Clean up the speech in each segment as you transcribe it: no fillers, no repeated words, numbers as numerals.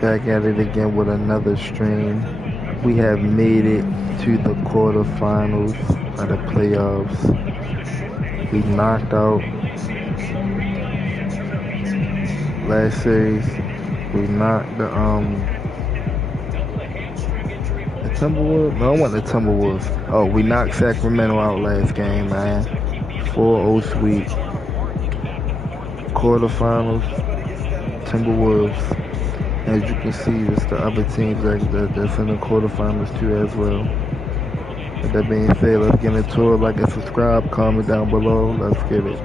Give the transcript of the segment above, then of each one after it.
back at it again with another stream. We have made it to the quarterfinals of the playoffs. We knocked out last series. We knocked the Timberwolves. No, it wasn't the Timberwolves. Oh, we knocked Sacramento out last game, man. 4-0 sweep. Quarterfinals, Timberwolves. As you can see, it's the other teams that's in the quarterfinals too as well. With that being said, let's get into it. Like and subscribe, comment down below. Let's get it.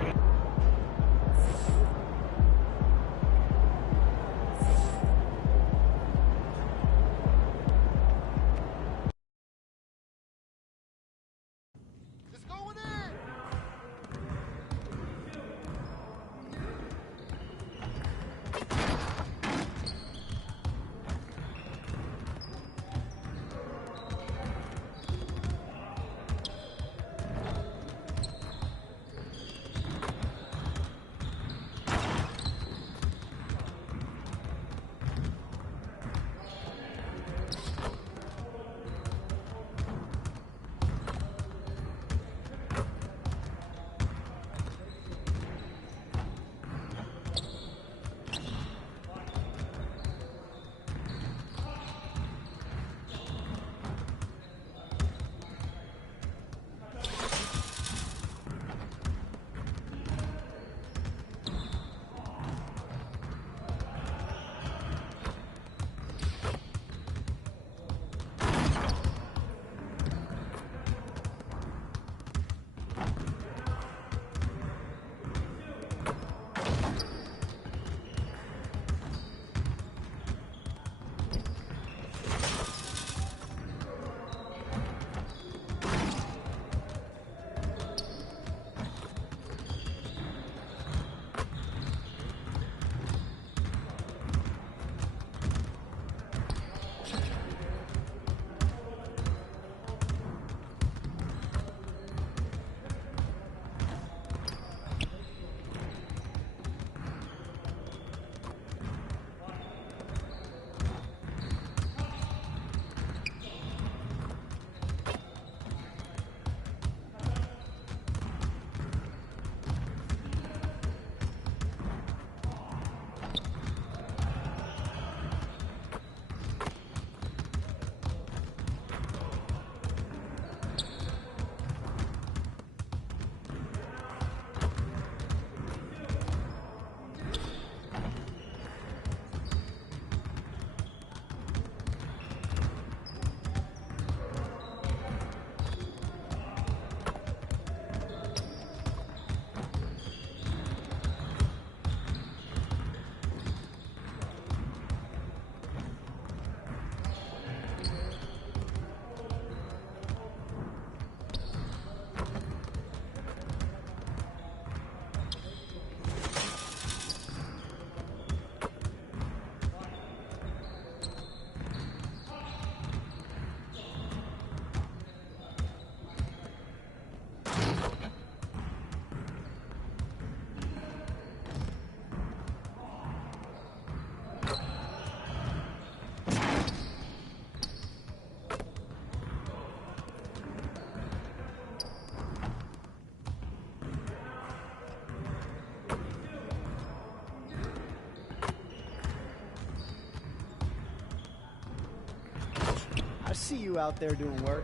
I see you out there doing work.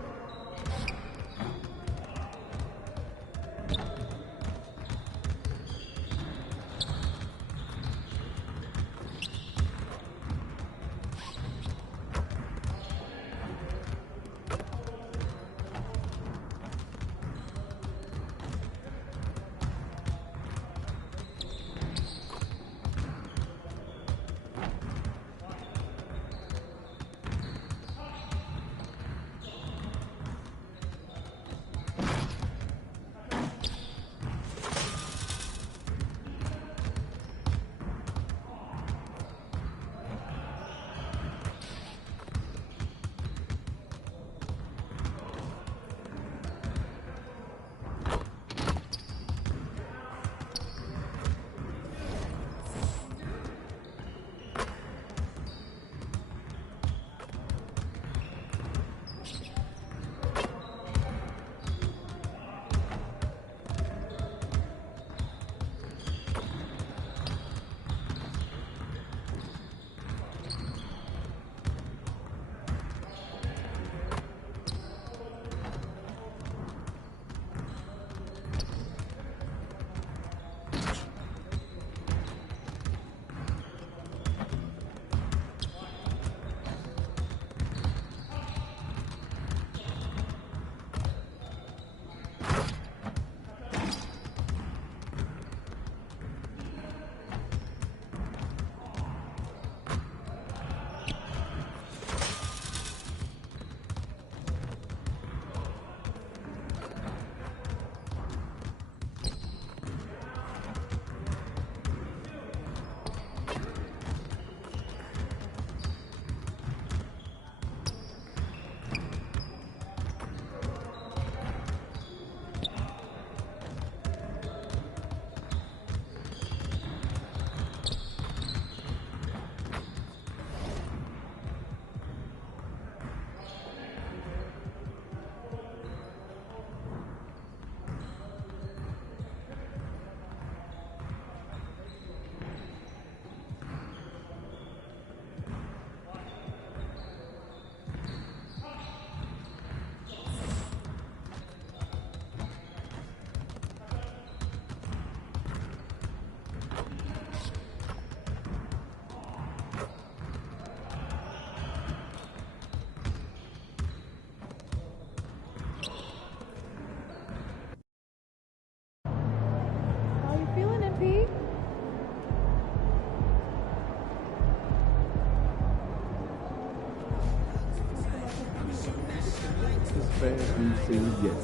as fast as you say yes.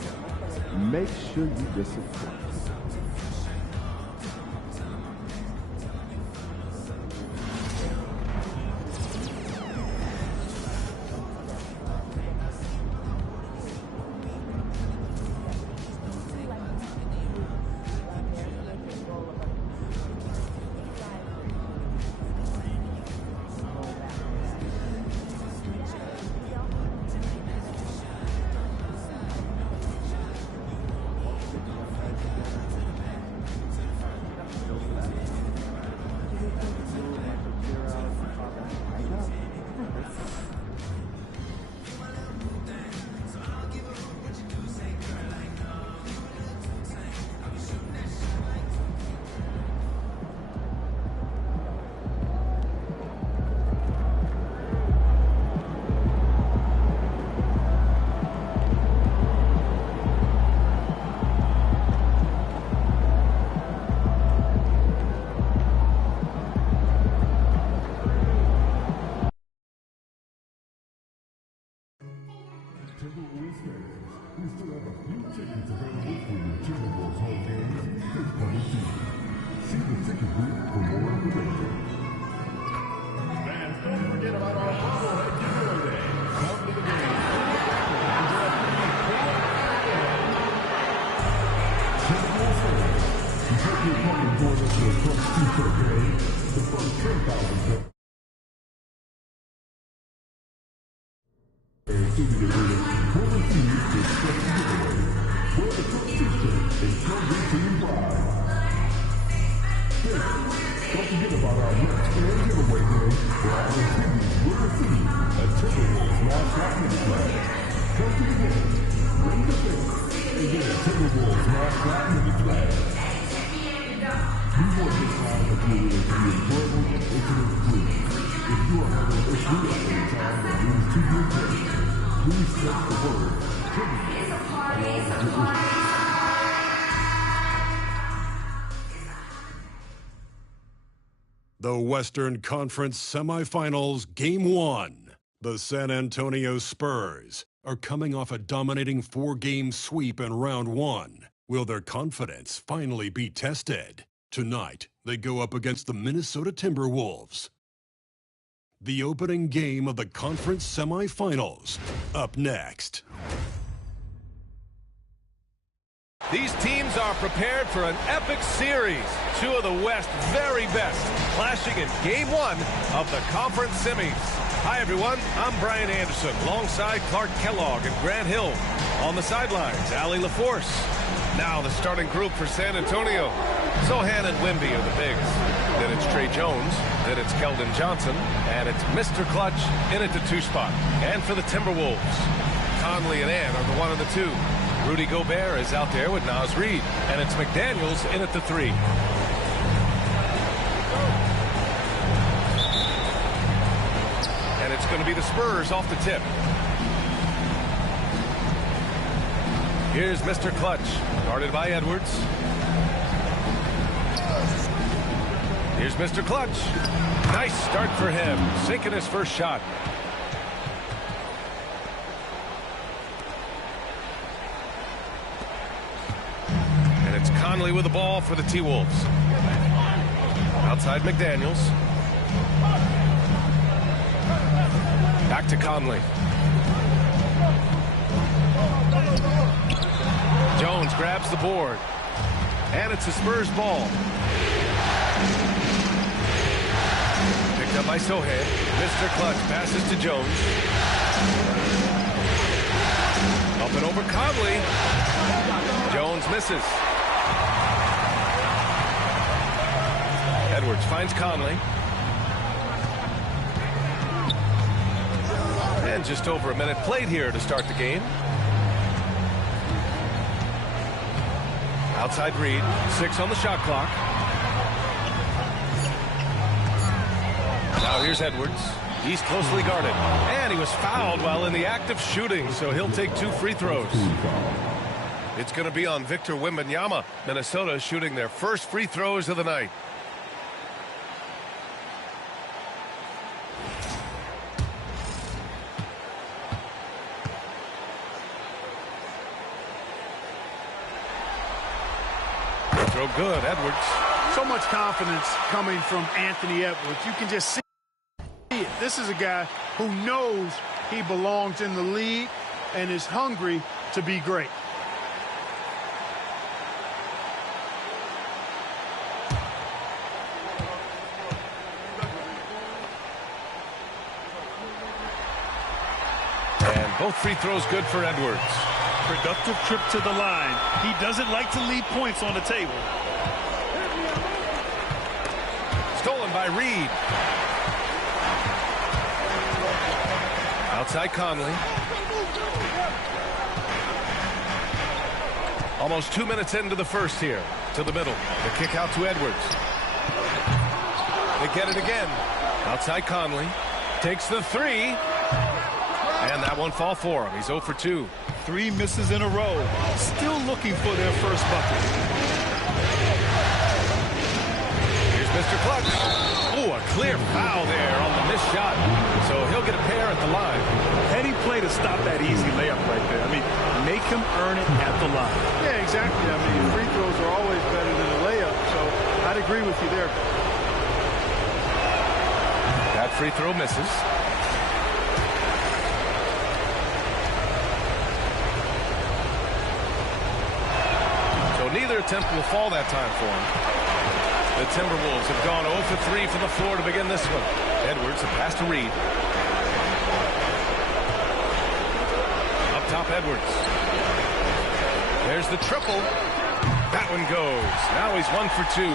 Make sure you disappoint. We still have a few tickets available for your Timberwolves home games this coming season. See the ticket booth for more information. Fans, don't forget about our bobblehead giveaway day. Come to the game. Timberwolves fans, we hope you're coming for us for the first two-foot game. The first 10,000 and Indian Arena will receive this special giveaway. Wear the first t-shirt and show your team pride. Fans, don't forget about our merch and giveaway day where our receivers will receive a Timberwolves mascot mini flag. Come to the game, ring the bell, and get a Timberwolves mascot mini flag. We want this time of year to be enjoyable and incident-free. If you are having a free-up time that leads to your day, please text the word Timberwolves along with your wishes. The Western Conference Semifinals Game 1. The San Antonio Spurs are coming off a dominating 4-game sweep in Round 1. Will their confidence finally be tested? Tonight, they go up against the Minnesota Timberwolves. The opening game of the conference semifinals, up next. These teams are prepared for an epic series. Two of the West's very best clashing in Game 1 of the conference semis. Hi, everyone. I'm Brian Anderson, alongside Clark Kellogg and Grant Hill. On the sidelines, Allie LaForce. Now the starting group for San Antonio. Sohan and Wemby are the bigs. Then it's Trey Jones. Then it's Keldon Johnson. And it's Mr. Clutch in at the 2 spot. And for the Timberwolves, Conley and Ann are the 1 and the 2. Rudy Gobert is out there with Naz Reid. And it's McDaniels in at the 3. And it's going to be the Spurs off the tip. Here's Mr. Clutch, guarded by Edwards. Here's Mr. Clutch. Nice start for him, sinking his first shot. And it's Conley with the ball for the T-Wolves. Outside McDaniels. Back to Conley. Jones grabs the board. And it's a Spurs ball. Picked up by Sohan. Mr. Clutch passes to Jones. Up and over Conley. Jones misses. Edwards finds Conley. And just over a minute played here to start the game. Outside Reid, 6 on the shot clock. Now here's Edwards. He's closely guarded. And he was fouled while in the act of shooting, so he'll take 2 free throws. It's going to be on Victor Wembanyama. Minnesota shooting their first free throws of the night. throw good. Edwards. So much confidence coming from Anthony Edwards. You can just see it. This is a guy who knows he belongs in the league and is hungry to be great. And both free throws good for Edwards. Productive trip to the line. He doesn't like to leave points on the table. Stolen by Reed. Outside Conley. Almost 2 minutes into the first here. To the middle. The kick out to Edwards. They get it again. Outside Conley. Takes the three. And that won't fall for him. He's 0 for 2. 3 misses in a row. Still looking for their first bucket. Here's Mr. Clutch. Oh, a clear foul there on the missed shot. So he'll get a pair at the line. Heady play to stop that easy layup right there. I mean, make him earn it at the line. Yeah, exactly. I mean, free throws are always better than a layup, so I'd agree with you there. That free throw misses. Neither attempt will fall that time for him. The Timberwolves have gone 0 for 3 from the floor to begin this one. Edwards, a pass to Reed. Up top, Edwards. There's the triple. That one goes. Now he's 1 for 2.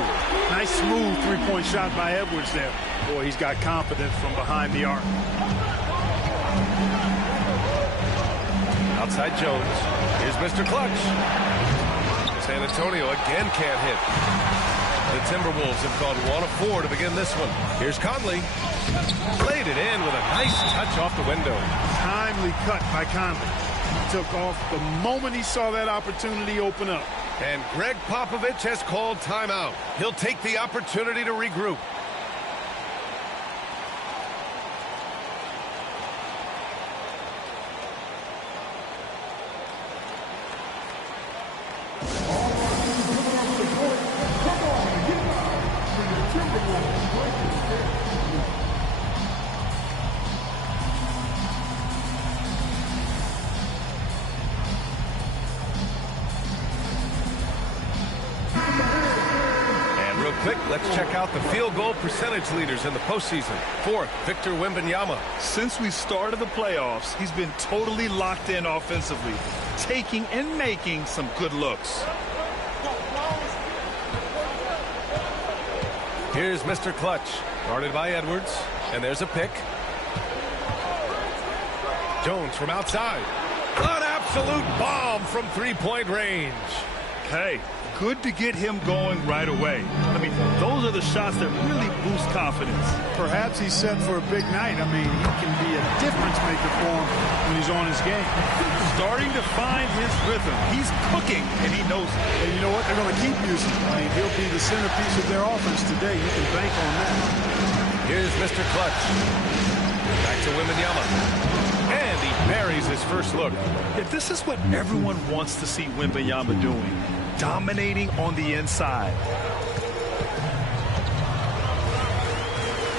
Nice smooth three-point shot by Edwards there. Boy, he's got confidence from behind the arc. Outside Jones. Here's Mr. Clutch. San Antonio again can't hit. The Timberwolves have gone 1 of 4 to begin this one. Here's Conley. Played it in with a nice touch off the window. Timely cut by Conley. He took off the moment he saw that opportunity open up. And Greg Popovich has called timeout. He'll take the opportunity to regroup. Quick, let's check out the field goal percentage leaders in the postseason. 4th, Victor Wembanyama. Since we started the playoffs, he's been totally locked in offensively, taking and making some good looks. Here's Mr. Clutch, guarded by Edwards, and there's a pick. Jones from outside. An absolute bomb from three-point range. Hey, good to get him going right away. I mean, those are the shots that really boost confidence. Perhaps he's set for a big night. I mean, he can be a difference maker for him when he's on his game. Starting to find his rhythm. He's cooking, and he knows it. And you know what? They're going to keep using him. I mean, he'll be the centerpiece of their offense today. You can bank on that. Here's Mr. Clutch. Back to Wembanyama. And he buries his first look. Yeah, this is what everyone wants to see Wembanyama doing. Dominating on the inside.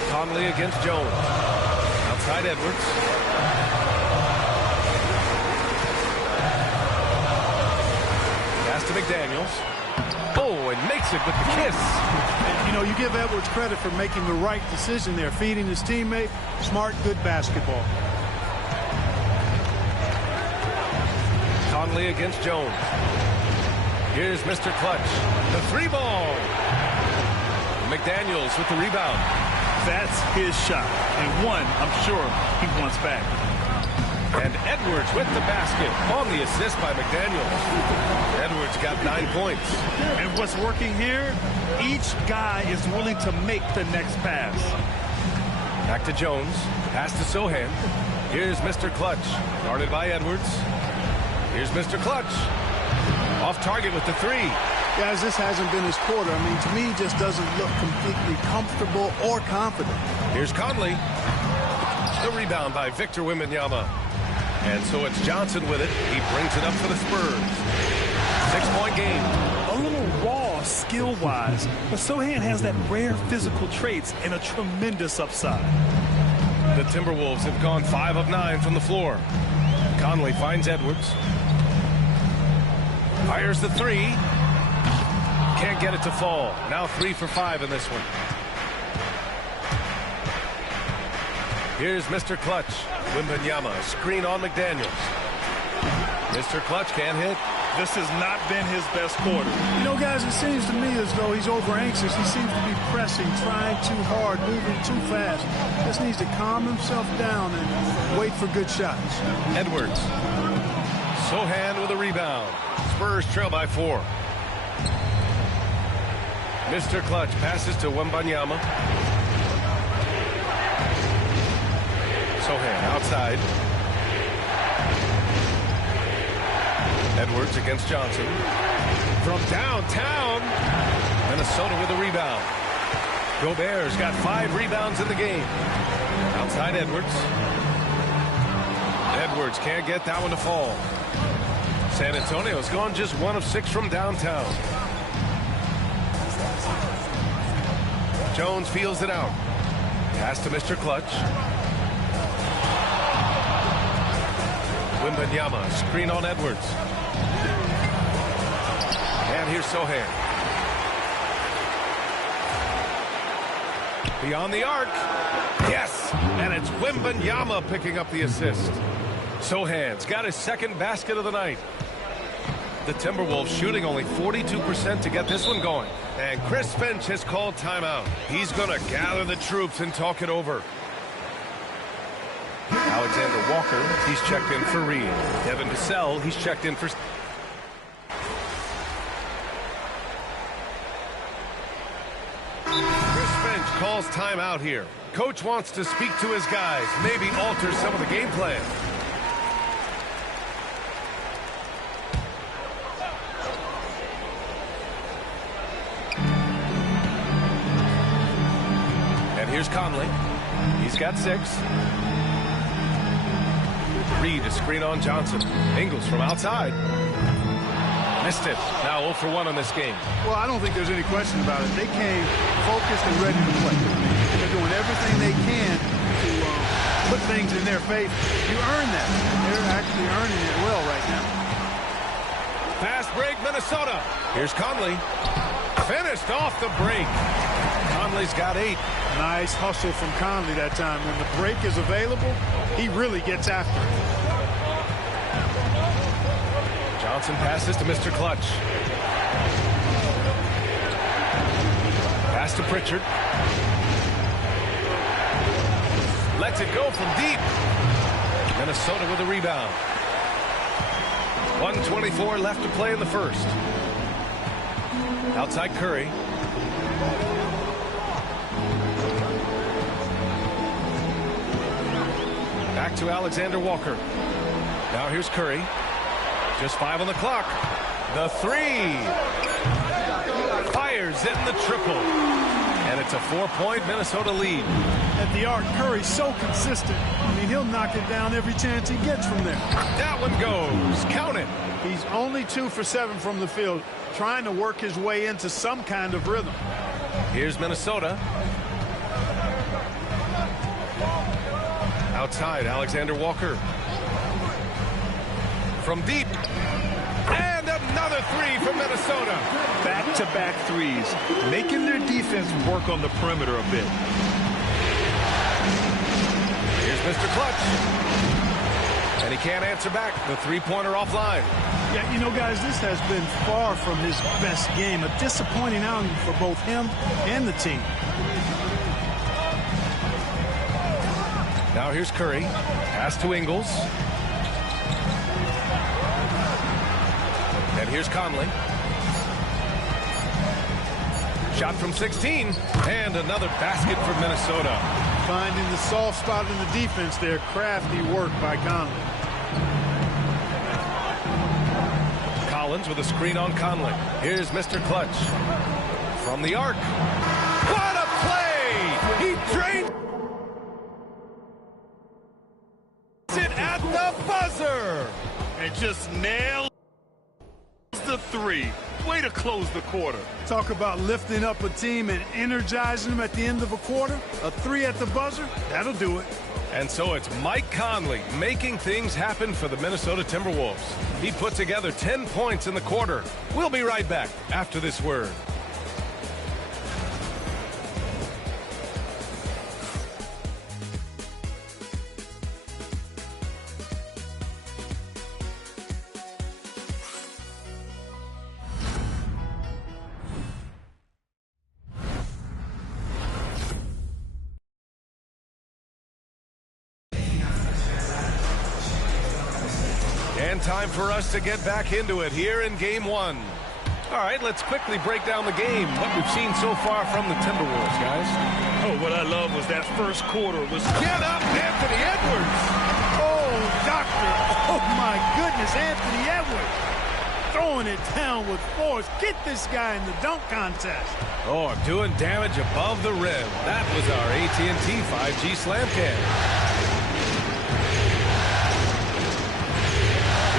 Conley against Jones. Outside Edwards. Pass to McDaniels. Oh, and makes it with the kiss. And, you know, you give Edwards credit for making the right decision there, feeding his teammate. Smart, good basketball. Conley against Jones. Here's Mr. Clutch. The three ball. McDaniels with the rebound. That's his shot. And one, I'm sure, he wants back. And Edwards with the basket on the assist by McDaniels. Edwards got 9 points. And what's working here? Each guy is willing to make the next pass. Back to Jones. Pass to Sohan. Here's Mr. Clutch. Guarded by Edwards. Here's Mr. Clutch. Off target with the three. Guys, this hasn't been his quarter. I mean, to me, he just doesn't look completely comfortable or confident. Here's Conley. The rebound by Victor Wembanyama. And so it's Johnson with it. He brings it up for the Spurs. 6-point game. A little raw off skill-wise, but Sohan has that rare physical traits and a tremendous upside. The Timberwolves have gone 5 of 9 from the floor. Conley finds Edwards. Fires the three. Can't get it to fall. Now 3 for 5 in this one. Here's Mr. Clutch. Wembanyama, screen on McDaniels. Mr. Clutch can't hit. This has not been his best quarter. You know, guys, it seems to me as though he's over-anxious. He seems to be pressing, trying too hard, moving too fast. Just needs to calm himself down and wait for good shots. Edwards. Sohan with a rebound. Spurs trail by 4. Mr. Clutch passes to Wembanyama. Sohan outside. Edwards against Johnson. From downtown. Minnesota with a rebound. Gobert's got 5 rebounds in the game. Outside Edwards. Edwards can't get that one to fall. San Antonio's gone just 1 of 6 from downtown. Jones feels it out. Pass to Mr. Clutch. Wembanyama, screen on Edwards. And here's Sohan. Beyond the arc. Yes! And it's Wembanyama picking up the assist. Sohan's got his 2nd basket of the night. The Timberwolves shooting only 42% to get this one going. And Chris Finch has called timeout. He's going to gather the troops and talk it over. Alexander Walker, he's checked in for Reed. Devin Vassell, he's checked in for... Chris Finch calls timeout here. Coach wants to speak to his guys, maybe alter some of the game plan. And here's Conley. He's got 6. Reed to screen on Johnson. Ingles from outside. Missed it. Now 0 for 1 on this game. Well, I don't think there's any question about it. They came focused and ready to play. They're doing everything they can to put things in their favor. You earn that. They're actually earning it well right now. Fast break, Minnesota. Here's Conley. Finished off the break. Conley's got 8. Nice hustle from Conley that time. When the break is available, he really gets after it. Johnson passes to Mr. Clutch. Pass to Pritchard. Lets it go from deep. Minnesota with a rebound. 1:24 left to play in the first. Outside Curry. Back to Alexander Walker. Now here's Curry. Just 5 on the clock. The 3. Fires in the triple. And it's a 4-point Minnesota lead. At the arc, Curry's so consistent. I mean, he'll knock it down every chance he gets from there. That one goes. Count it. He's only 2 for 7 from the field, trying to work his way into some kind of rhythm. Here's Minnesota. Outside, Alexander Walker. From deep. And another 3 from Minnesota. Back-to-back threes, making their defense work on the perimeter a bit. Here's Mr. Clutch. And he can't answer back. The 3-pointer offline. Yeah, you know, guys, this has been far from his best game. A disappointing outing for both him and the team. Now here's Curry. Pass to Ingles. And here's Conley. Shot from 16. And another basket for Minnesota. Finding the soft spot in the defense there. Crafty work by Conley. Collins with a screen on Conley. Here's Mr. Clutch. From the arc. What a play! He drained it at the buzzer. And just nails the 3. Way to close the quarter. Talk about lifting up a team and energizing them at the end of a quarter. A 3 at the buzzer, that'll do it. And so it's Mike Conley making things happen for the Minnesota Timberwolves. He put together 10 points in the quarter. We'll be right back after this word. And time for us to get back into it here in Game 1. All right, let's quickly break down the game, what we've seen so far from the Timberwolves, guys. Oh, what I love was that first quarter was... Get up, Anthony Edwards! Oh, doctor. Oh, my goodness, Anthony Edwards. Throwing it down with force. Get this guy in the dunk contest. Oh, doing damage above the rim. That was our AT&T 5G slam cam.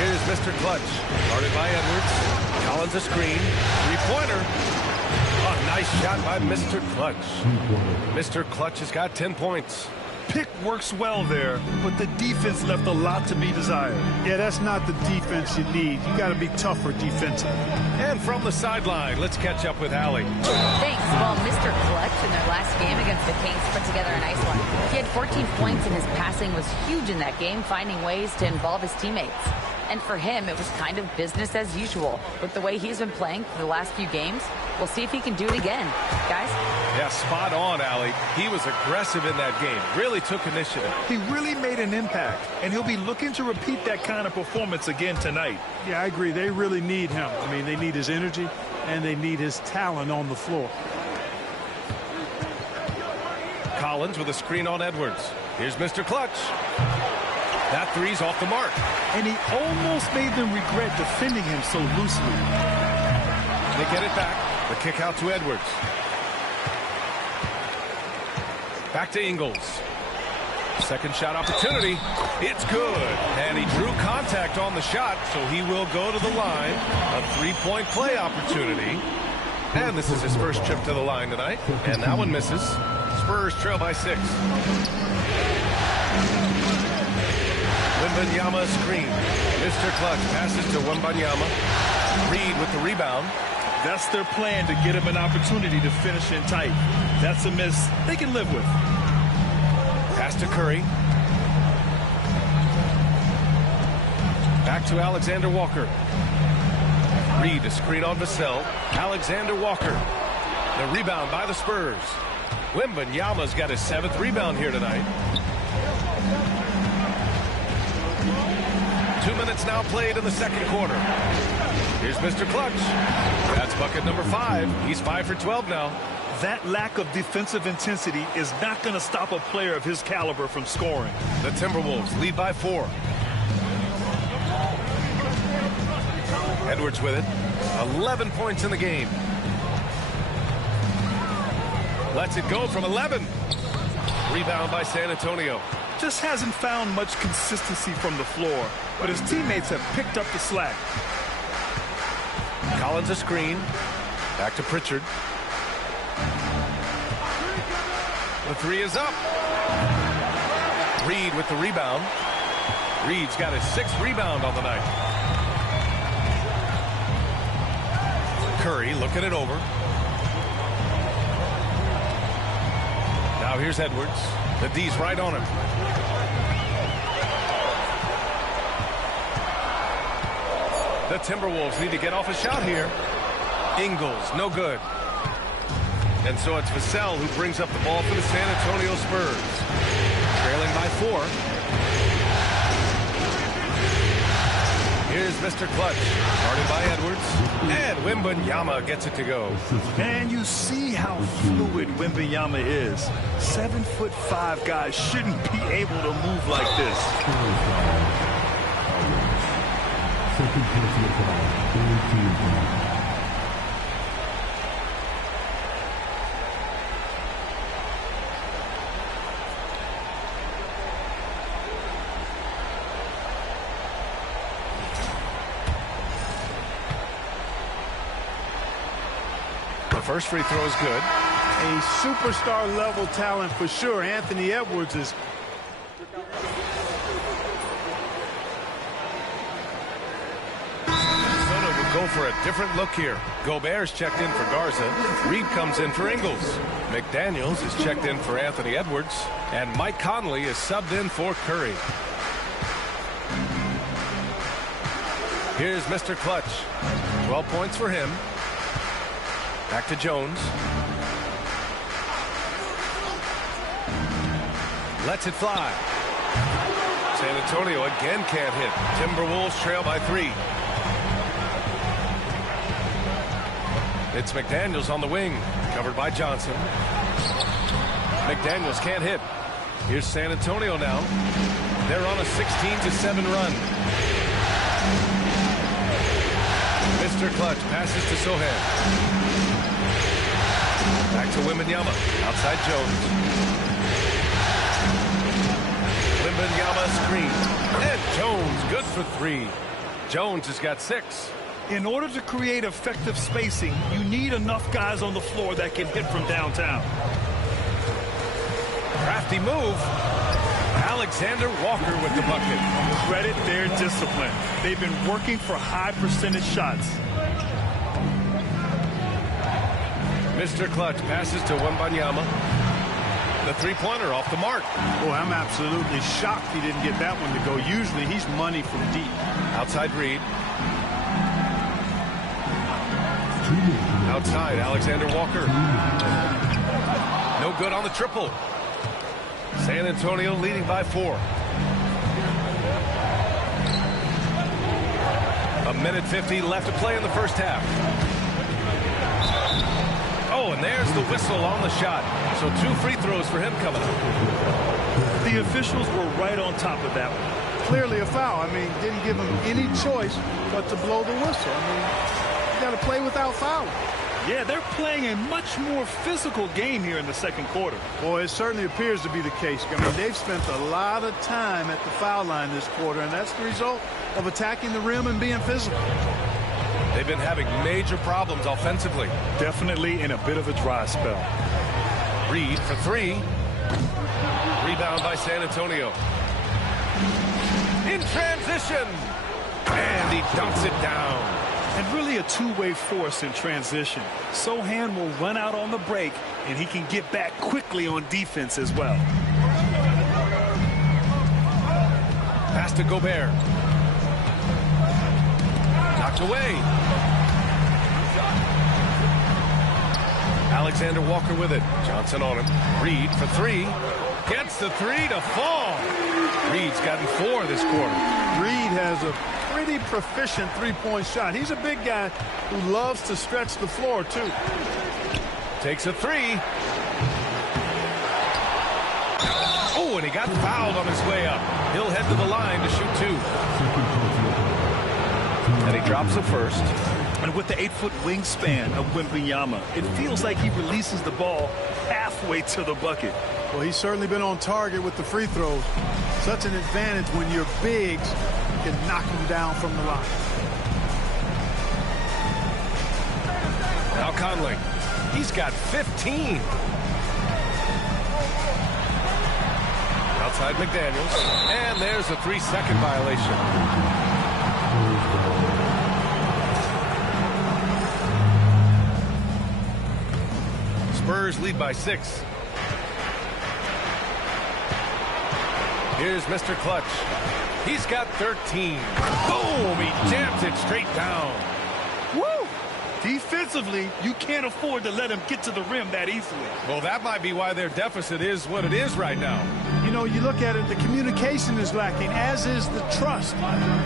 Here's Mr. Clutch, guarded by Edwards. Collins a screen. Three-pointer. A nice shot by Mr. Clutch. Mr. Clutch has got 10 points. Pick works well there, but the defense left a lot to be desired. Yeah, that's not the defense you need. You got to be tougher defensively. And from the sideline, let's catch up with Allie. Thanks. Well, Mr. Clutch in their last game against the Kings put together a nice one. He had 14 points and his passing was huge in that game, finding ways to involve his teammates. And for him, it was kind of business as usual. With the way he's been playing for the last few games, we'll see if he can do it again. Guys? Yeah, spot on, Allie. He was aggressive in that game. Really took initiative. He really made an impact, and he'll be looking to repeat that kind of performance again tonight. Yeah, I agree. They really need him. I mean, they need his energy, and they need his talent on the floor. Collins with a screen on Edwards. Here's Mr. Clutch. That three's off the mark. And he almost made them regret defending him so loosely. They get it back. The kick out to Edwards. Back to Ingles. Second shot opportunity. It's good. And he drew contact on the shot, so he will go to the line. A three-point play opportunity. And this is his first trip to the line tonight. And that one misses. Spurs trail by 6. Wembanyama screen. Mr. Clutch passes to Wembanyama. Reed with the rebound. That's their plan, to get him an opportunity to finish in tight. That's a miss they can live with. Pass to Curry. Back to Alexander Walker. Reed, a screen on Vassell. Alexander Walker. The rebound by the Spurs. Wembanyama's got his 7th rebound here tonight. 2 minutes now played in the second quarter. Here's Mr. Clutch. That's bucket number 5. He's 5 for 12 now. That lack of defensive intensity is not going to stop a player of his caliber from scoring. The Timberwolves lead by 4. Edwards with it. 11 points in the game. Lets it go from 11. Rebound by San Antonio. Just hasn't found much consistency from the floor, but his teammates have picked up the slack. Collins a screen. Back to Pritchard. The three is up. Reed with the rebound. Reed's got his 6th rebound on the night. Curry looking it over. Now here's Edwards. The D's right on him. The Timberwolves need to get off a shot here. Ingles, no good. And so it's Vassell who brings up the ball for the San Antonio Spurs. Trailing by 4. Here's Mr. Clutch, guarded by Edwards. And Wembanyama gets it to go. And you see how fluid Wembanyama is. 7'5" guys shouldn't be able to move like this. Second personal foul. first free throw is good. A superstar level talent for sure. Anthony Edwards is. Minnesota will go for a different look here. Gobert's checked in for Garza. Reed comes in for Ingles. McDaniels is checked in for Anthony Edwards. And Mike Conley is subbed in for Curry. Here's Mr. Clutch. 12 points for him. Back to Jones. Lets it fly. San Antonio again can't hit. Timberwolves trail by 3. It's McDaniels on the wing. Covered by Johnson. McDaniels can't hit. Here's San Antonio now. They're on a 16-7 run. Mr. Clutch passes to Sohan. Back to Wembanyama. Outside Jones. Wembanyama screen. And Jones good for 3. Jones has got 6. In order to create effective spacing, you need enough guys on the floor that can hit from downtown. Crafty move. Alexander Walker with the bucket. Credit their discipline. They've been working for high percentage shots. Mr. Clutch passes to Wembanyama. The three-pointer off the mark. Boy, I'm absolutely shocked he didn't get that one to go. Usually he's money from deep. Outside Reed. Outside Alexander Walker. No good on the triple. San Antonio leading by 4. A minute 50 left to play in the first half. Oh, and there's the whistle on the shot. So 2 free throws for him coming up. The officials were right on top of that one. Clearly a foul. I mean, didn't give him any choice but to blow the whistle. I mean, you got to play without fouling. Yeah, they're playing a much more physical game here in the second quarter. Boy, it certainly appears to be the case. I mean, they've spent a lot of time at the foul line this quarter, and that's the result of attacking the rim and being physical. They've been having major problems offensively. Definitely in a bit of a dry spell. Reed for 3. Rebound by San Antonio. In transition. And he dumps it down. And really a two-way force in transition. Sohan will run out on the break, and he can get back quickly on defense as well. Pass to Gobert. Knocked away. Alexander Walker with it. Johnson on him. Reed for 3. Gets the 3 to fall. Reed's gotten 4 this quarter. Reed has a pretty proficient three-point shot. He's a big guy who loves to stretch the floor, too. Takes a 3. Oh, and he got fouled on his way up. He'll head to the line to shoot 2. And he drops the first. And with the 8-foot wingspan of Wembanyama, it feels like he releases the ball halfway to the bucket. Well, he's certainly been on target with the free throws. Such an advantage when your bigs can knock him down from the line. Now Conley. He's got 15. Outside McDaniels. And there's a 3-second violation. Spurs lead by 6. Here's Mr. Clutch. He's got 13. Boom! He jams it straight down. Woo! Defensively, you can't afford to let him get to the rim that easily. Well, that might be why their deficit is what it is right now. You know, you look at it, the communication is lacking, as is the trust.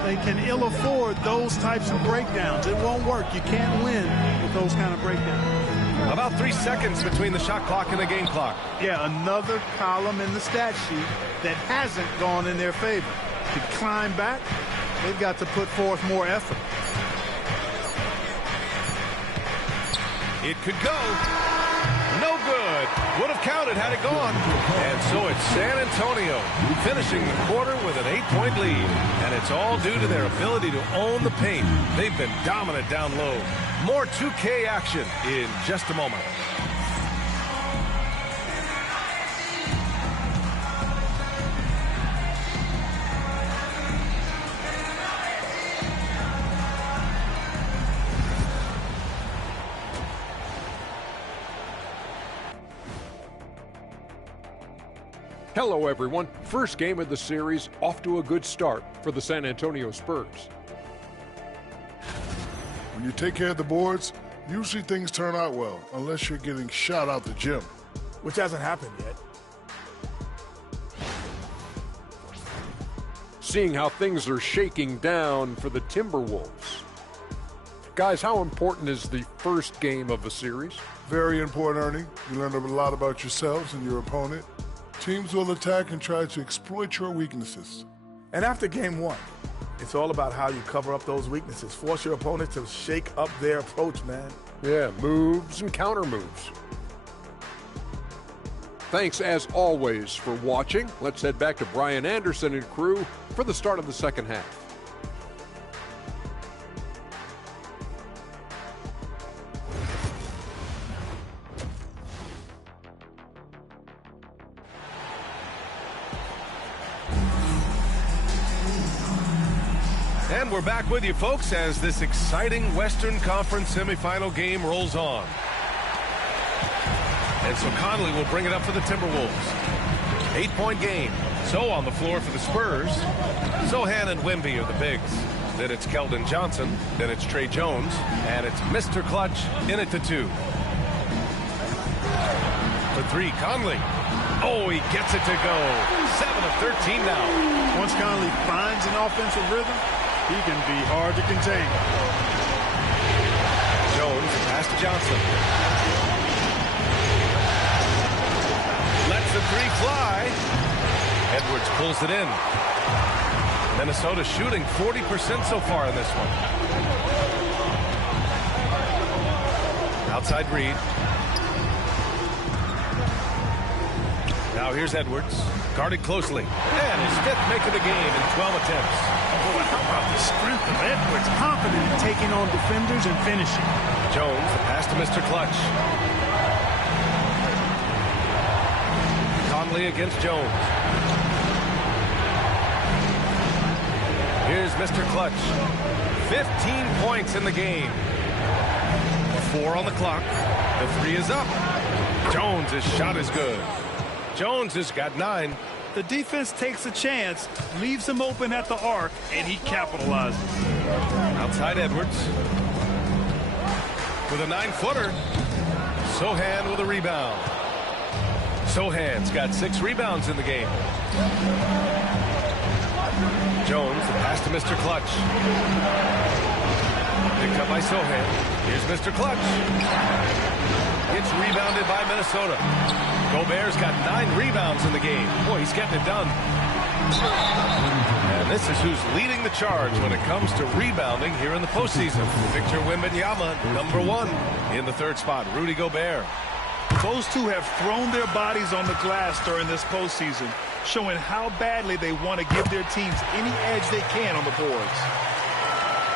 They can ill afford those types of breakdowns. It won't work. You can't win with those kind of breakdowns. About 3 seconds between the shot clock and the game clock. Yeah, another column in the stat sheet that hasn't gone in their favor. To climb back, they've got to put forth more effort. It could go. No good. but would have counted had it gone. And so it's San Antonio finishing the quarter with an 8-point lead. And it's all due to their ability to own the paint. They've been dominant down low. More 2K action in just a moment. Hello, everyone. First game of the series, off to a good start for the San Antonio Spurs. When you take care of the boards, usually things turn out well, unless you're getting shot out the gym. Which hasn't happened yet. Seeing how things are shaking down for the Timberwolves. Guys, how important is the first game of a series? Very important, Ernie. You learn a lot about yourselves and your opponent. Teams will attack and try to exploit your weaknesses. And after game one, it's all about how you cover up those weaknesses. Force your opponent to shake up their approach, man. Yeah, moves and counter moves. Thanks, as always, for watching. Let's head back to Brian Anderson and crew for the start of the second half. And we're back with you, folks, as this exciting Western Conference semifinal game rolls on. And so Conley will bring it up for the Timberwolves. 8-point game. So on the floor for the Spurs. Sohan and Wemby are the bigs. Then it's Keldon Johnson. Then it's Trey Jones. And it's Mr. Clutch in at the 2. For 3, Conley. Oh, he gets it to go. 7 of 13 now. Once Conley finds an offensive rhythm, he can be hard to contain. Jones, pass to Johnson. Lets the 3 fly. Edwards pulls it in. Minnesota shooting 40% so far in this one. Outside Reed. Now here's Edwards. Guarded closely. And his 5th make of the game in 12 attempts. Boy, how about the strength of Edwards? Confident in taking on defenders and finishing. Jones, the pass to Mr. Clutch. Conley against Jones. Here's Mr. Clutch. 15 points in the game. 4 on the clock. The 3 is up. Jones' shot is good. Jones has got 9. The defense takes a chance, leaves him open at the arc, and he capitalizes. Outside Edwards. With a 9-footer. Sohan with a rebound. Sohan's got 6 rebounds in the game. Jones, the pass to Mr. Clutch. Picked up by Sohan. Here's Mr. Clutch. It's rebounded by Minnesota. Gobert's got 9 rebounds in the game. Boy, he's getting it done. And this is who's leading the charge when it comes to rebounding here in the postseason. Victor Wembanyama, number 1 in the 3rd spot. Rudy Gobert. Those two have thrown their bodies on the glass during this postseason, showing how badly they want to give their teams any edge they can on the boards.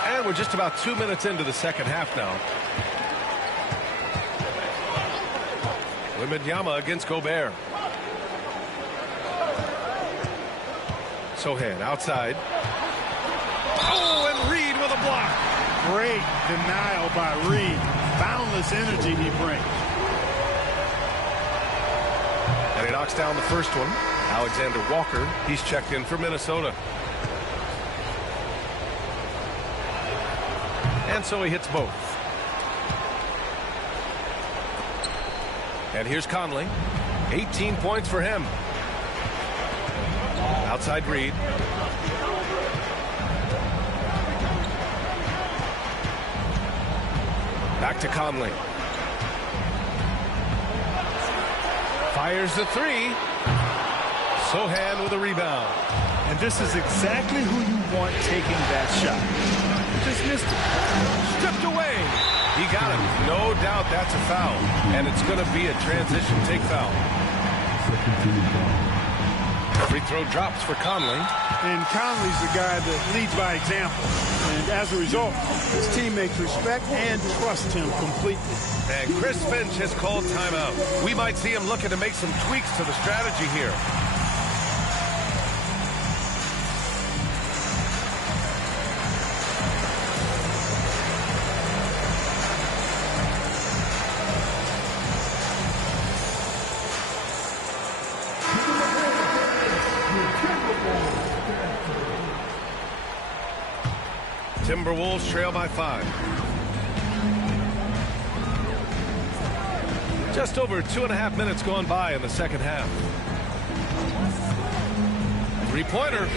And we're just about 2 minutes into the second half now. Wembanyama against Gobert. Sohan outside. Oh, and Reed with a block. Great denial by Reed. Boundless energy he brings. And he knocks down the first one. Alexander Walker, he's checked in for Minnesota. And so he hits both. And here's Conley. 18 points for him. Outside Reed. Back to Conley. Fires the 3. Sohan with a rebound. And this is exactly who you want taking that shot. Just missed it. Stripped away. He got him. No doubt that's a foul. And it's going to be a transition take foul. Free throw drops for Conley. And Conley's the guy that leads by example. And as a result, his teammates respect and trust him completely. And Chris Finch has called timeout. We might see him looking to make some tweaks to the strategy here. Timberwolves trail by 5. Just over 2.5 minutes gone by in the second half. Three-pointer.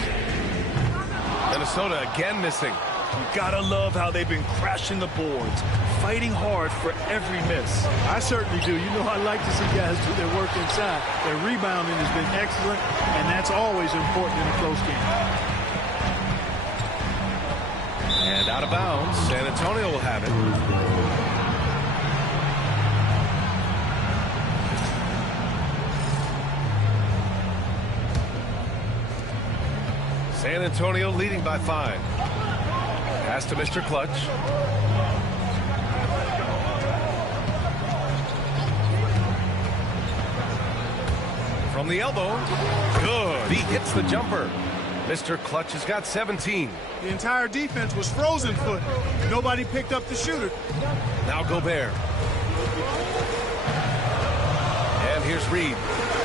Minnesota again missing. You gotta love how they've been crashing the boards, fighting hard for every miss. I certainly do. You know, I like to see guys do their work inside. Their rebounding has been excellent, and that's always important in a close game. And out of bounds, San Antonio will have it. San Antonio leading by 5. Pass to Mr. Clutch. From the elbow. Good. He hits the jumper. Mr. Clutch has got 17. The entire defense was frozen foot. Nobody picked up the shooter. Now Gobert. And here's Reed.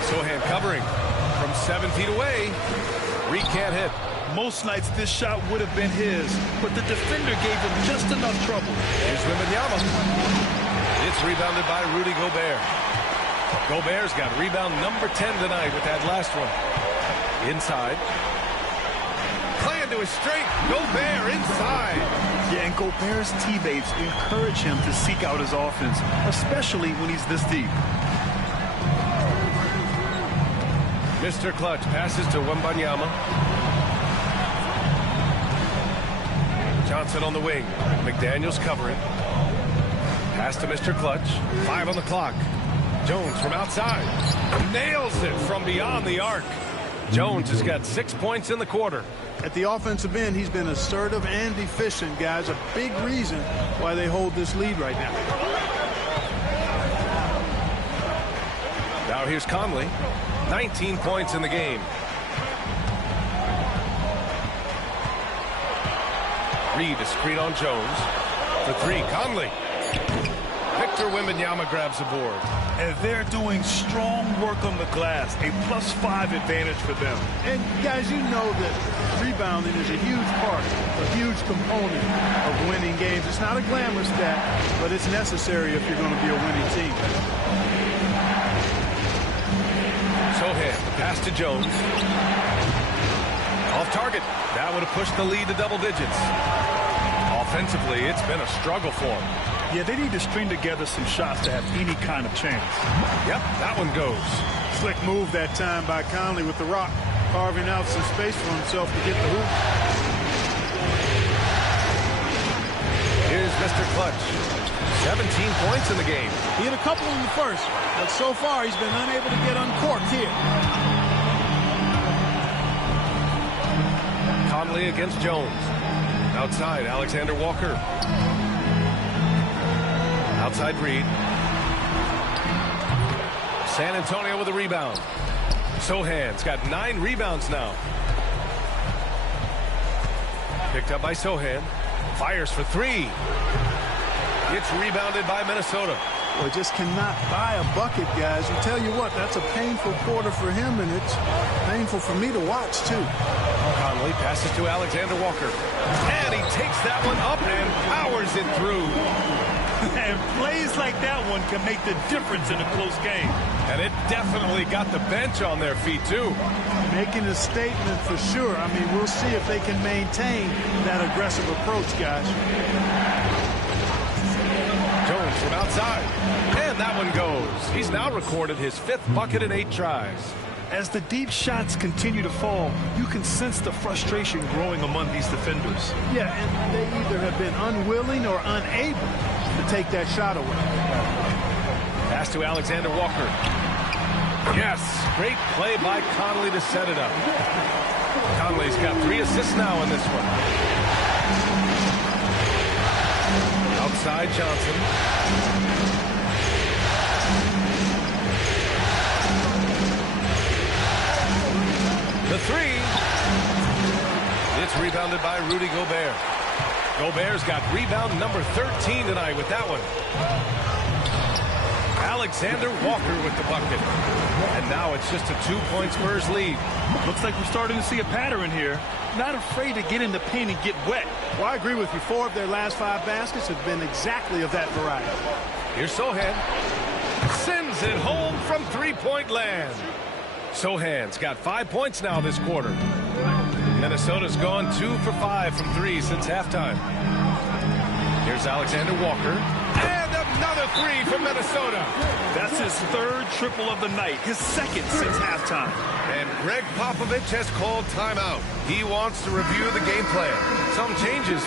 Sohan covering from 7 feet away. Reed can't hit. Most nights this shot would have been his, but the defender gave him just enough trouble. Here's Wembanyama. It's rebounded by Rudy Gobert. Gobert's got rebound number 10 tonight with that last one. Inside. Play into his straight. Gobert inside. Yeah, and Gobert's teammates encourage him to seek out his offense, especially when he's this deep. Mr. Clutch passes to Wembanyama. Johnson on the wing. McDaniels covering. Pass to Mr. Clutch. 5 on the clock. Jones from outside. Nails it from beyond the arc. Jones has got 6 points in the quarter. At the offensive end, he's been assertive and efficient, guys. A big reason why they hold this lead right now. Now here's Conley. 19 points in the game. Reed to screen on Jones. For 3, Conley. Victor Wembanyama grabs the board. And they're doing strong work on the glass. A +5 advantage for them. And guys, you know that rebounding is a huge part, a huge component of winning games. It's not a glamour stat, but it's necessary if you're going to be a winning team. Sohan, the pass to Jones. Off target. That would have pushed the lead to double digits. Offensively, it's been a struggle for him. Yeah, they need to string together some shots to have any kind of chance. Yep, that one goes. Slick move that time by Conley with the rock, carving out some space for himself to get the hoop. Here's Mr. Clutch. 17 points in the game. He had a couple in the first, but so far he's been unable to get uncorked here. Conley against Jones. Outside, Alexander Walker. Outside Reed. San Antonio with a rebound. Sohan's got 9 rebounds now. Picked up by Sohan. Fires for 3. It's rebounded by Minnesota. Well, just cannot buy a bucket, guys. And tell you what, that's a painful quarter for him, and it's painful for me to watch, too. Conley passes to Alexander Walker. And he takes that one up and powers it through. And plays like that one can make the difference in a close game. And it definitely got the bench on their feet, too. Making a statement for sure. I mean, we'll see if they can maintain that aggressive approach, guys. Jones from outside. And that one goes. He's now recorded his 5th bucket in 8 tries. As the deep shots continue to fall, you can sense the frustration growing among these defenders. Yeah, and they either have been unwilling or unable to take that shot away. Pass to Alexander Walker. Yes, great play by Conley to set it up. Conley's got 3 assists now in this one. Outside Johnson. The 3. It's rebounded by Rudy Gobert. Gobert's got rebound number 13 tonight with that one. Alexander Walker with the bucket. And now it's just a 2-point Spurs lead. Looks like we're starting to see a pattern here. Not afraid to get in the paint and get wet. Well, I agree with you. 4 of their last 5 baskets have been exactly of that variety. Here's Sohan. Sends it home from 3-point land. Sohan's got 5 points now this quarter. Minnesota's gone 2 for 5 from 3 since halftime. Here's Alexander Walker. And another 3 from Minnesota. That's his 3rd triple of the night, his 2nd since halftime. And Greg Popovich has called timeout. He wants to review the game plan. Some changes.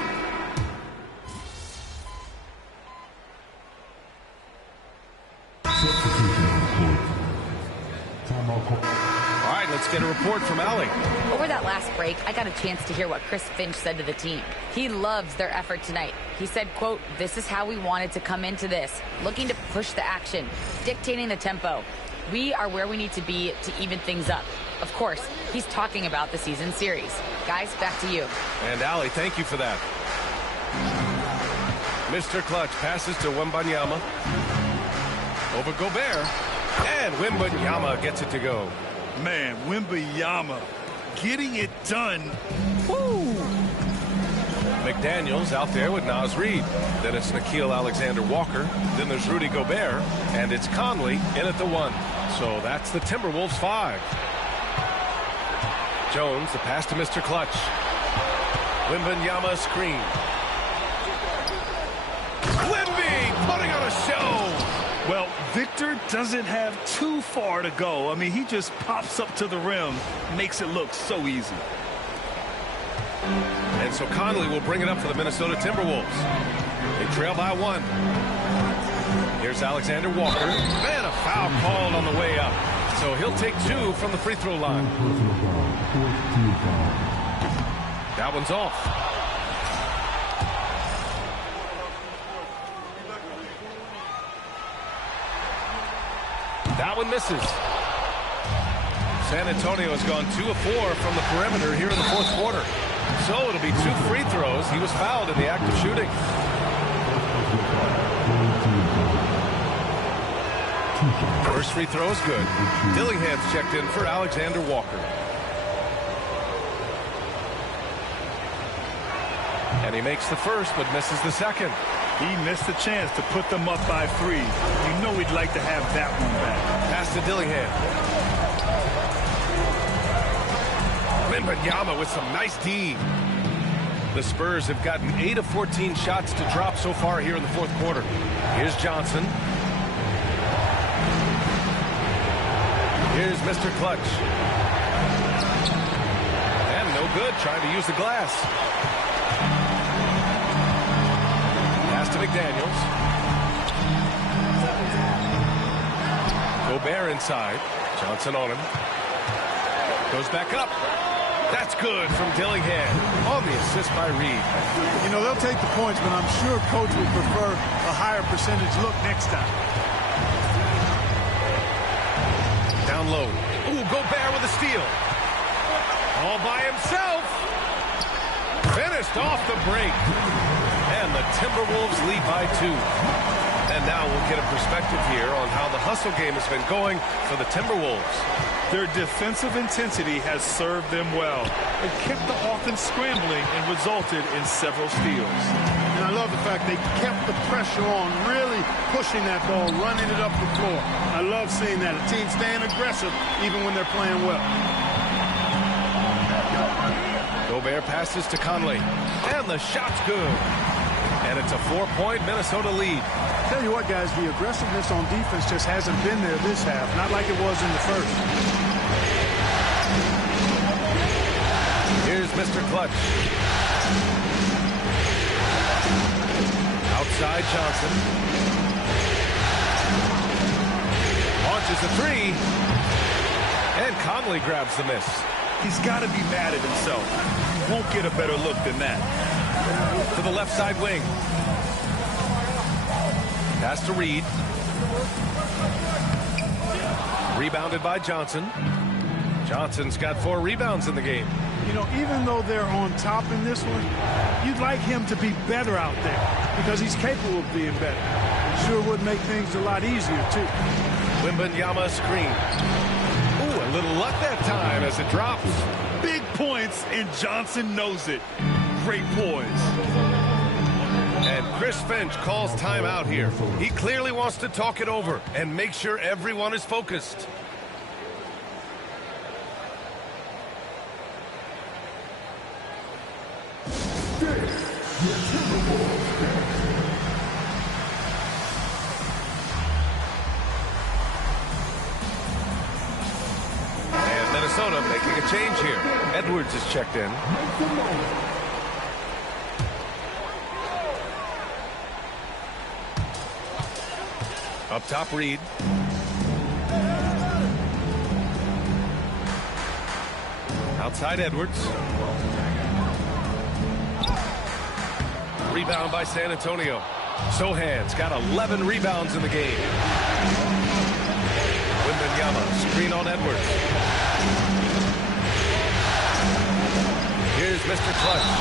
All right, let's get a report from Allie. Over that last break, I got a chance to hear what Chris Finch said to the team. He loves their effort tonight. He said, quote, "This is how we wanted to come into this, looking to push the action, dictating the tempo. We are where we need to be to even things up." Of course, he's talking about the season series. Guys, back to you. And Allie, thank you for that. Mr. Clutch passes to Wembanyama. Over Gobert. And Wembanyama gets it to go. Man, Wembanyama getting it done. Woo! McDaniels out there with Naz Reid. Then it's Nickeil Alexander-Walker. Then there's Rudy Gobert. And it's Conley in at the 1. So that's the Timberwolves 5. Jones, the pass to Mr. Clutch. Wembanyama screen. Wemby putting on a show. Well, Victor doesn't have too far to go. I mean, he just pops up to the rim, makes it look so easy. And so Conley will bring it up for the Minnesota Timberwolves. They trail by 1. Here's Alexander Walker. Man, a foul called on the way up. So he'll take 2 from the free throw line. That one's off. That one misses. San Antonio has gone 2 of 4 from the perimeter here in the 4th quarter. So it'll be 2 free throws. He was fouled in the act of shooting. First free throw is good. Dillingham's checked in for Alexander Walker. And he makes the first but misses the second. He missed the chance to put them up by 3. You know he'd like to have that one back. Pass to Dillingham. Wembanyama with some nice D. The Spurs have gotten 8 of 14 shots to drop so far here in the 4th quarter. Here's Johnson. Here's Mr. Clutch. And no good, trying to use the glass. Pass to McDaniels. Gobert inside. Johnson on him. Goes back up. That's good from Dillingham on the assist by Reed. You know, they'll take the points, but I'm sure coach would prefer a higher percentage look next time. Down low. Ooh, Gobert with a steal. All by himself. Finished off the break. And the Timberwolves lead by 2. And now we'll get a perspective here on how the hustle game has been going for the Timberwolves. Their defensive intensity has served them well. It kept the offense scrambling and resulted in several steals. And I love the fact they kept the pressure on, really pushing that ball, running it up the floor. I love seeing that. A team staying aggressive even when they're playing well. Gobert passes to Conley. And the shot's good. And it's a 4-point Minnesota lead. Tell you what, guys, the aggressiveness on defense just hasn't been there this half. Not like it was in the first. Mr. Clutch. Outside Johnson. Launches a three. And Conley grabs the miss. He's got to be mad at himself. He won't get a better look than that. To the left side wing. Pass to Reed. Rebounded by Johnson. Johnson's got 4 rebounds in the game. You know, even though they're on top in this one, you'd like him to be better out there because he's capable of being better. It sure would make things a lot easier, too. Wembanyama screen. Ooh, a little luck that time as it drops. Big points, and Johnson knows it. Great poise. And Chris Finch calls timeout here. He clearly wants to talk it over and make sure everyone is focused. And Minnesota making a change here. Edwards is checked in. Up top, Reed. Outside, Edwards. Rebound by San Antonio. Sohan's got 11 rebounds in the game. Wembanyama, screen on Edwards. Here's Mr. Clutch.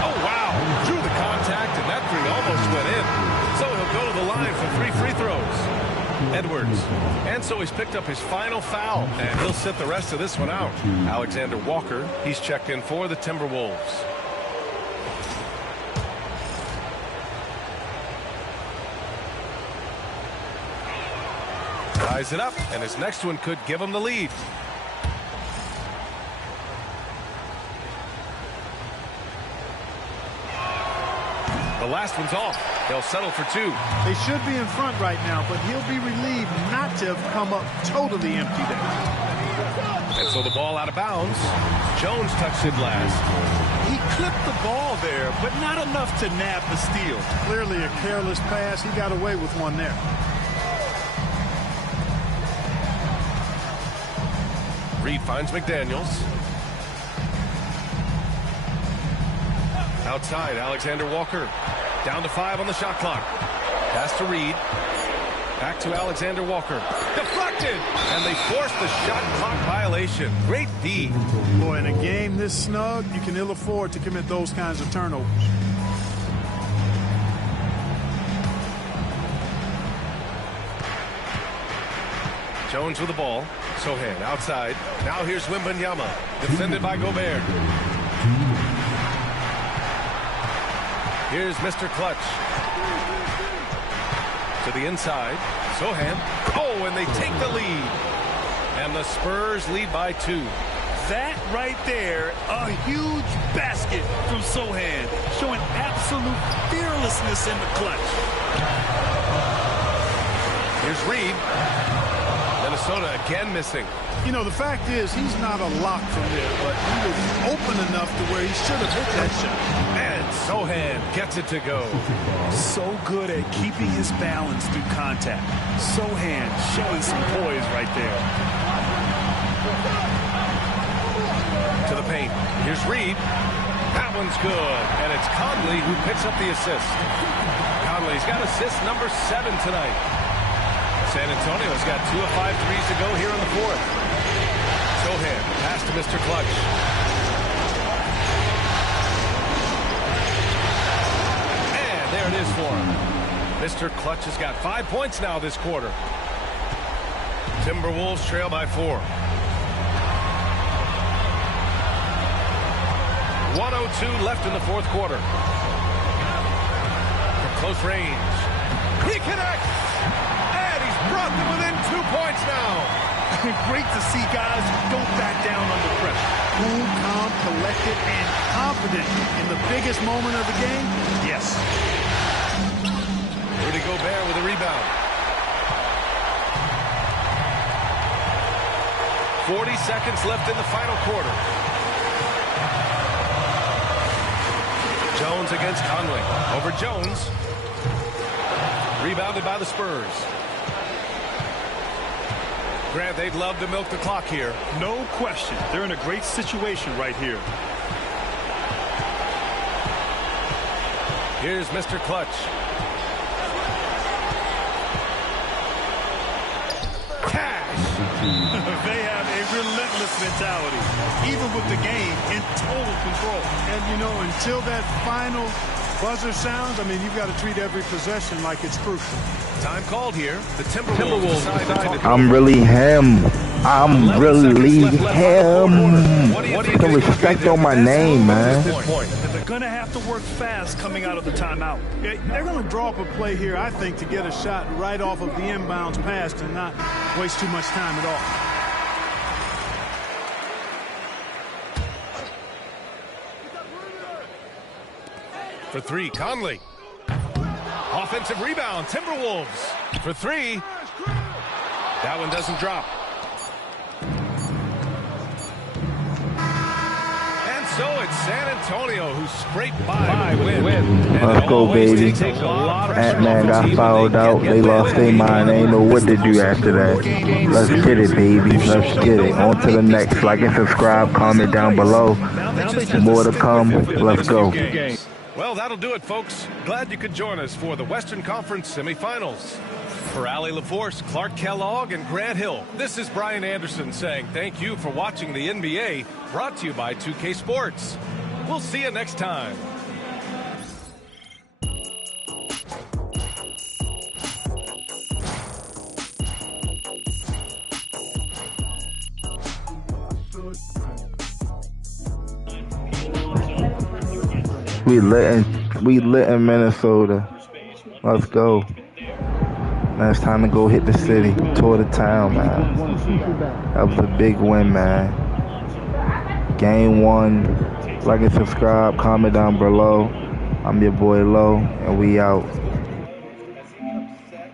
Oh, wow. Drew the contact, and that three almost went in. So he'll go to the line for 3 free throws. Edwards. And so he's picked up his final foul, and he'll sit the rest of this one out. Alexander Walker, he's checked in for the Timberwolves. Ties it up, and his next one could give him the lead. The last one's off. They'll settle for 2. They should be in front right now, but he'll be relieved not to have come up totally empty there. And so the ball out of bounds. Jones touched it last. He clipped the ball there, but not enough to nab the steal. Clearly a careless pass. He got away with one there. Reed finds McDaniels. Outside, Alexander Walker. Down to 5 on the shot clock. Pass to Reed. Back to Alexander Walker. Deflected! And they forced the shot clock violation. Great D. Boy, in a game this snug, you can ill afford to commit those kinds of turnovers. Jones with the ball. Sohan outside. Now here's Wembanyama. Defended by Gobert. Here's Mr. Clutch. To the inside. Sohan. Oh, and they take the lead. And the Spurs lead by 2. That right there, a huge basket from Sohan, showing absolute fearlessness in the clutch. Here's Reed. Minnesota again missing. You know, the fact is, he's not a lock from there, but he was open enough to where he should have hit that shot. And Sohan gets it to go. So good at keeping his balance through contact. Sohan showing some poise right there. To the paint. Here's Reed. That one's good. And it's Conley who picks up the assist. Conley's got assist number 7 tonight. San Antonio's got 2 of 5 threes to go here in the 4th. Sohan, pass to Mr. Clutch. And there it is for him. Mr. Clutch has got 5 points now this quarter. Timberwolves trail by 4. 1:02 left in the 4th quarter. From close range. He connects! And he's brought them within 2 points now. Great to see guys who don't back down under pressure. Cool, calm, collected, and confident in the biggest moment of the game? Yes. Rudy Gobert with a rebound. 40 seconds left in the final quarter. Jones against Conley. Over Jones. Rebounded by the Spurs. Grant, they'd love to milk the clock here. No question. They're in a great situation right here. Here's Mr. Clutch. They have a relentless mentality, even with the game in total control. And, you know, until that final buzzer sounds, I mean, you've got to treat every possession like it's crucial. Time called here. The Timberwolves decide to I'm really him. I'm really him. Put respect on my name, man. They're going to have to work fast coming out of the timeout. They're going to draw up a play here, I think, to get a shot right off of the inbounds pass and not waste too much time at all. For three, Conley. Offensive rebound, Timberwolves. For three. That one doesn't drop. And so it's San Antonio who scraped by with the win. Let's go, baby. Ant-Man got fouled out. They lost their mind. They ain't know what to do after that. Let's get it, baby. Let's get it. On to the next. Like and subscribe. Comment down below. More to come. Let's go. Well, that'll do it, folks. Glad you could join us for the Western Conference semifinals. For Allie LaForce, Clark Kellogg, and Grant Hill, this is Brian Anderson saying thank you for watching the NBA, brought to you by 2K Sports. We'll see you next time. We lit in Minnesota. Let's go. Man, it's time to go hit the city. Tour the town, man. That was a big win, man. Game 1. Like and subscribe. Comment down below. I'm your boy Lo, and we out.